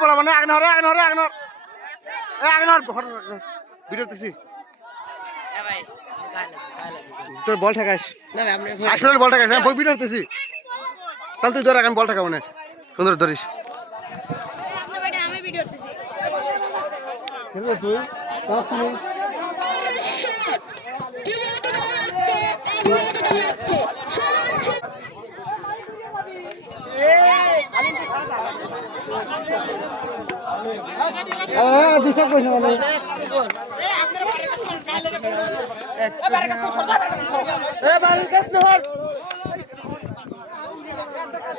বলা মানে ভিডিওতেছি তোর বল ঠেকাস আসলে বল ঠেকাস বই ভিডিও হতেছি তাহলে তুই ধর এখন বল ঠেকা মানে সুন্দর ধরিস তুই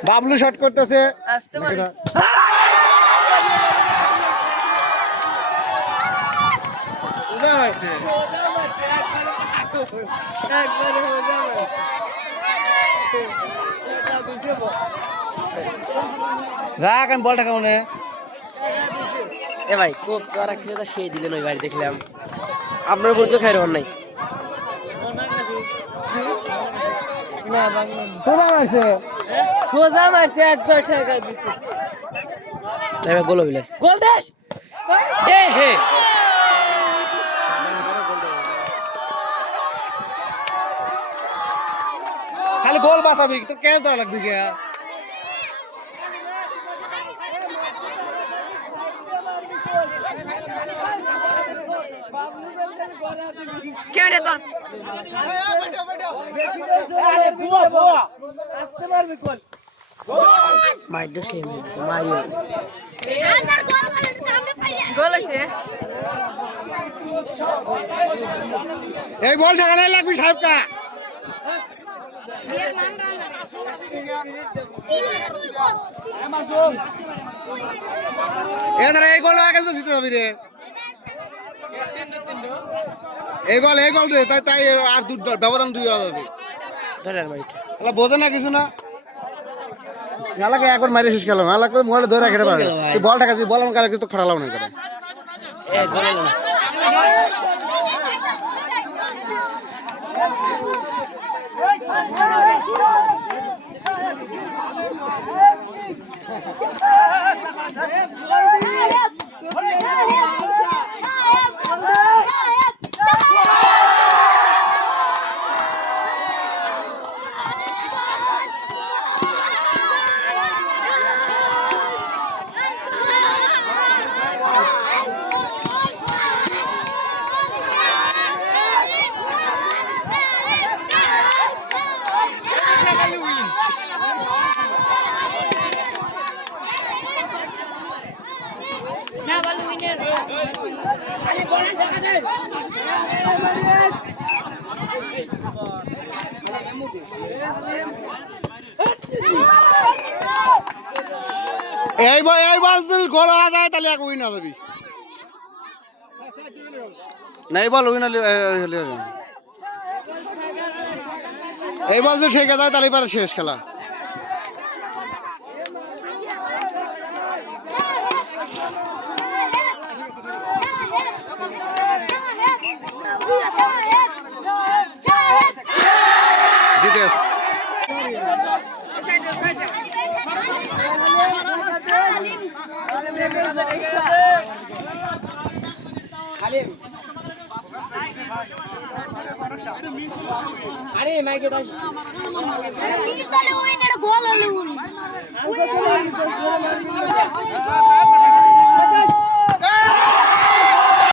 বাবলু শট করতেছে রাখ বলটা কেমন এ ভাই কোপ তোরা খেলে সেই দিলেন ওই বাড়ি দেখলাম আপনার বলতে খাই রহন নাই সোজা মারছে একবার ঠেকা দিছে এবার গোল হইলে গোল দেশ এ হে খালি গোল বাঁচাবি তোর কেন তোরা লাগবি কে কেড়ে তোর আসতে পারবি কোন মাইডো সেই মেরেছে মাইও গোল আছে এই বল সেখানে লাগবি সাহেব কা এই গোল আগে তো জিতে যাবি রে এই গোল দে তাই আর দুধ ব্যবধান 2 হয়ে যাবে ধরেন ভাই এলা বোঝে না কিছু না এলাকে একবার মারি শেষ গেলাম এলাকে মোবাইল ধরে রাখতে পারে তুই বলটা কাছে বল আমার কাছে তো খারাপ লাগে না করে এ গোল না বল উইনার এই বল যদি গোল হয়ে যায় তাহলে এক উইন হবে না এই বল উইন হলে এই বল যদি ঠেকে যায় তাহলে এবার শেষ খেলা জিতেস আরে মাইকে দাও মিস হলো উইনার গোল হলো